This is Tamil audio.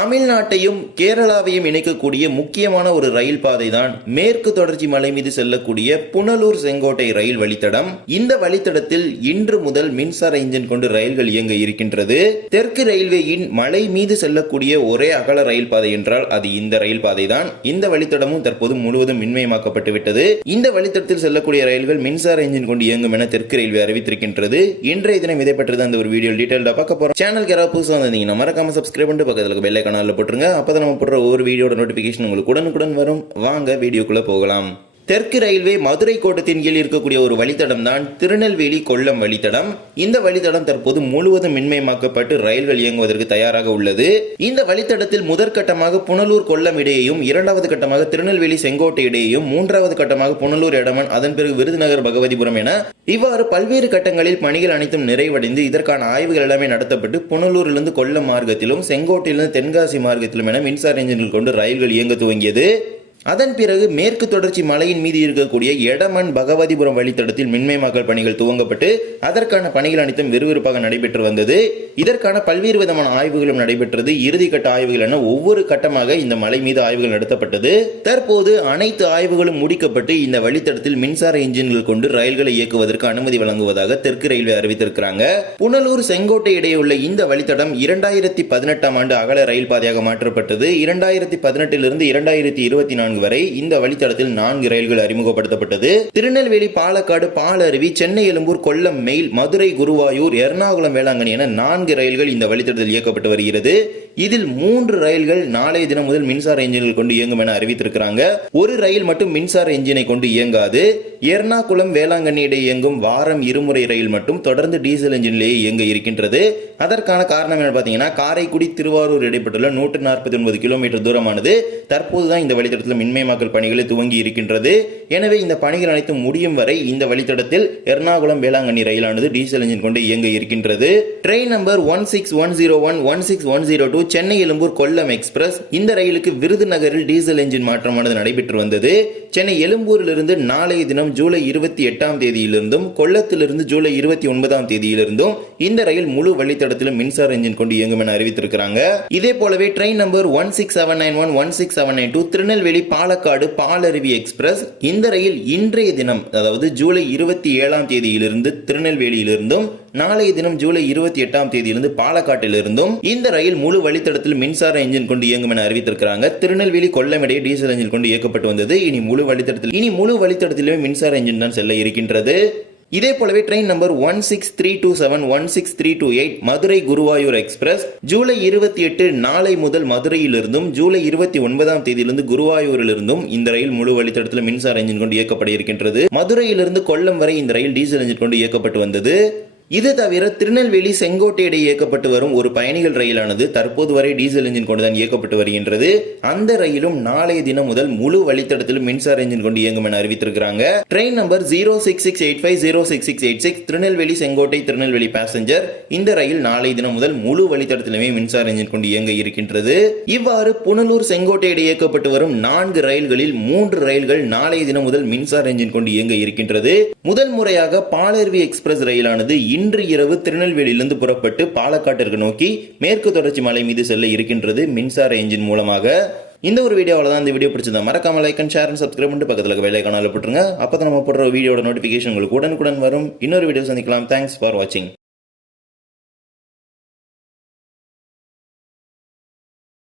தமிழ்நாட்டையும் கேரளாவையும் இணைக்கக்கூடிய முக்கியமான ஒரு ரயில் பாதை தான் மேற்கு தொடர்ச்சி மலை மீது செல்லக்கூடிய புனலூர் செங்கோட்டை ரயில் வழித்தடம். இந்த வழித்தடத்தில் இன்று முதல் மின்சார இன்ஜின் கொண்டு ரயில்கள் இயங்க இருக்கின்றது. தெற்கு ரயில்வேயின் மலை மீது செல்லக்கூடிய ஒரே அகல ரயில் பாதை என்றால் அது இந்த ரயில் பாதை தான் இந்த வழித்தடமும் தற்போது முழுவதும் மின்மயமாக்கப்பட்டு விட்டது இந்த வழித்தடத்தில் செல்லக்கூடிய ரயில்கள் மின்சார இன்ஜின் கொண்டு இயங்கும் என தெற்கு ரயில்வே அறிவித்திருக்கின்றது. இன்றைய தினம் இதை பற்றி தான் இந்த ஒரு வீடியோ டீட்டெயிலாக பார்க்க போறோம். சேனல் யாராவது புதுசாக வந்தீங்கன்னா மறக்காம சப்ஸ்கிரைப் பண்ணிட்டு பக்கத்தில் பெல்லை கனாலில் போட்டுருங்க. அப்போ நம்ம போடுற ஒவ்வொரு வீடியோட நோட்டிஃபிகேஷன் உங்களுக்கு உடனுக்குடன் வரும். வாங்க வீடியோக்குள்ள போகலாம். தெற்கு ரயில்வே மதுரை கோட்டத்தின் கீழ் இருக்கக்கூடிய ஒரு வழித்தடம் தான் திருநெல்வேலி கொல்லம் வழித்தடம். இந்த வழித்தடம் தற்போது முழுவதும் மின்மயமாக்கப்பட்டு ரயில்கள் இயங்குவதற்கு தயாராக உள்ளது. இந்த வழித்தடத்தில் முதற்கட்டமாக புனலூர் கொல்லம் இடையேயும் இரண்டாவது கட்டமாக திருநெல்வேலி செங்கோட்டை இடையேயும் மூன்றாவது கட்டமாக புனலூர் எடமன் அதன் பிறகு விருதுநகர் பகவதிபுரம் என இவ்வாறு பல்வேறு கட்டங்களில் பணிகள் அனைத்தும் நிறைவடைந்து இதற்கான ஆய்வுகள் எல்லாமே நடத்தப்பட்டு புனலூரிலிருந்து கொல்லம் மார்க்கத்திலும் செங்கோட்டையிலிருந்து தென்காசி மார்க்கத்திலும் என மின்சார இன்ஜின்கள் கொண்டு ரயில்கள் இயங்க துவங்கியது. அதன் பிறகு மேற்கு தொடர்ச்சி மலையின் மீது இருக்கக்கூடிய எடமன் பகவதிபுரம் வழித்தடத்தில் மின்மயமாக்கல் பணிகள் துவங்கப்பட்டு அதற்கான பணிகள் அனைத்தும் விறுவிறுப்பாக நடைபெற்று வந்தது. இதற்கான பல்வேறு விதமான ஆய்வுகளும் நடைபெற்றது. இறுதிக்கட்ட ஆய்வுகள் என ஒவ்வொரு கட்டமாக இந்த மலை மீது ஆய்வுகள் நடத்தப்பட்டது. தற்போது அனைத்து ஆய்வுகளும் முடிக்கப்பட்டு இந்த வழித்தடத்தில் மின்சார இன்ஜின்கள் கொண்டு ரயில்களை இயக்குவதற்கு அனுமதி வழங்குவதாக தெற்கு ரயில்வே அறிவித்திருக்கிறாங்க. புனலூர் செங்கோட்டை இடையே உள்ள இந்த வழித்தடம் இரண்டாயிரத்தி பதினெட்டாம் ஆண்டு அகல ரயில் பாதையாக மாற்றப்பட்டது. இரண்டாயிரத்தி பதினெட்டிலிருந்து இரண்டாயிரத்தி இருபத்தி நான்கு நான்கு வரை இந்த வழித்தடத்தில் நான்கு ரயில்கள் அறிமுகப்படுத்தப்பட்டது. திருநெல்வேலி பாலக்காடு பாலருவி சென்னை எழும்பூர் கொல்லம் மெயில் மதுரை குருவாயூர் எர்ணாகுளம் வேளாங்கண்ணி என நான்கு ரயில்கள் இந்த வழித்தடத்தில் இயக்கப்பட்டு வருகிறது. இதில் மூன்று ரயில்கள் நாளைய தினம் முதல் மின்சார என்ஜின்கள் கொண்டு இயங்கும் என அறிவித்திருக்கிறாங்க. ஒரு ரயில் மட்டும் மின்சார என்ஜினை கொண்டு இயங்காது. எர்ணாகுளம் வேளாங்கண்ணி இடையே இயங்கும் வாரம் இருமுறை ரயில் மட்டும் தொடர்ந்து டீசல் என்ஜினிலேயே இயங்க இருக்கின்றது. அதற்கான காரணம் என்ன பார்த்தீங்கன்னா காரைக்குடி திருவாரூர் இடைப்பட்டுள்ள நூற்று நாற்பத்தி ஒன்பது கிலோமீட்டர் தூரமானது. தற்போதுதான் இந்த வழித்தடத்தில் மின்மயமாக்கல் பணிகளை துவங்கி இருக்கின்றது. எனவே இந்த பணிகள் அனைத்தும் முடியும் வரை இந்த வழித்தடத்தில் எர்ணாகுளம் வேளாங்கண்ணி ரயிலானது டீசல் என்ஜின் கொண்டு இயங்க இருக்கின்றது. Train number one six one zero one one six one zero two Chennai Egmore Kollam express. இந்த ரயிலுக்கு விருதுநகரில் டீசல் என்ஜின் மாற்றமானது நடைபெற்று வந்தது. சென்னை எழும்பூரிலிருந்து நாளைய தினம் ஜூலை இருபத்தி எட்டாம் தேதியிலிருந்தும் கொல்லத்திலிருந்து ஜூலை இருபத்தி ஒன்பதாம் தேதியிலிருந்தும் இந்த ரயில் முழு வழித்தடத்திலும் மின்சார என்ஜின் கொண்டு இயங்கும் என அறிவித்திருக்கிறாங்க. இதே போலவே train number one six seven nine one one six seven nine two Tirunelveli Palakkad Palaruvi express இந்த ரயில் இன்றைய தினம் அதாவது ஜூலை இருபத்தி ஏழாம் தேதியிலிருந்து திருநெல்வேலியிலிருந்தும் நாளைய தினம் ஜூலை இருபத்தி எட்டாம் தேதியிலிருந்து பாலக்காட்டிலிருந்தும் இந்த ரயில் முழு வழித்தடத்தில் மின்சார என்ஜின் கொண்டு இயங்கும் என அறிவித்திருக்கிறாங்க. திருநெல்வேலி கொல்லம் டீசல் என்ஜின் கொண்டு இயக்கப்பட்டு வந்தது. இனி முழு வழித்தடத்தில் இனி முழு வழித்தடத்திலுமே மின்சார என்ஜின் தான் செல்ல இருக்கின்றது. இதே போலவே train number one six three two seven one six three two eight Madurai Guruvayur express July இருபத்தி எட்டு நாளை முதல் மதுரையிலிருந்தும் ஜூலை இருபத்தி ஒன்பதாம் தேதியிலிருந்து குருவாயூரிலிருந்தும் இந்த ரயில் முழு வழித்தடத்தில் மின்சார இன்ஜின் கொண்டு இயக்கப்பட இருக்கின்றது. மதுரையிலிருந்து கொல்லம் வரை இந்த ரயில் டீசல் இன்ஜின் கொண்டு இயக்கப்பட்டு வந்தது. இது தவிர திருநெல்வேலி செங்கோட்டை இடையே இயக்கப்பட்டு வரும் ஒரு பயணிகள் ரயிலானது தற்போது வரை டீசல் என்ஜின் கொண்டுதான் இயக்கப்பட்டு வருகின்றது. அந்த ரயிலும் நாளைய தினம் முதல் முழு வழித்தடத்திலும் மின்சார என்ஜின் கொண்டு இயங்கும் என அறிவித்திருக்கிறாங்க. Train number zero six six eight five zero six six eight six Tirunelveli Sengottai Tirunelveli passenger. இந்த ரயில் நாளைய தினம் முதல் முழு வழித்தடத்திலுமே மின்சார என்ஜின் கொண்டு இயங்க இருக்கின்றது. இவ்வாறு புனலூர் செங்கோட்டை இடையே இயக்கப்பட்டு வரும் நான்கு ரயில்களில் மூன்று ரயில்கள் நாளைய தினம் முதல் மின்சார என்ஜின் கொண்டு இயங்க இருக்கின்றது. முதல் முறையாக பாலர்வி எக்ஸ்பிரஸ் ரயிலானது இன்று இரவு திருநெல்வேலியிலிருந்து புறப்பட்டு பாலக்காட்டிற்கு நோக்கி மேற்கு தொடர்ச்சி மலை மீது செல்ல இருக்கின்றது மின்சார என்ஜின் மூலமாக. இந்த ஒரு வீடியோவில் தான் இந்த வீடியோ பிடிச்சிருந்தா மறக்காம like and share and subscribe பண்ணிட்டு பக்கத்தில் இருக்க வேலை காணால போட்டுருங்க. அப்போ நம்ம போடுற வீடியோட நோட்டிஃபிகேஷன் உங்களுக்கு உடனுக்குடன் வரும். இன்னொரு வீடியோ சந்திக்கலாம். தேங்க்ஸ் ஃபார் வாட்சிங்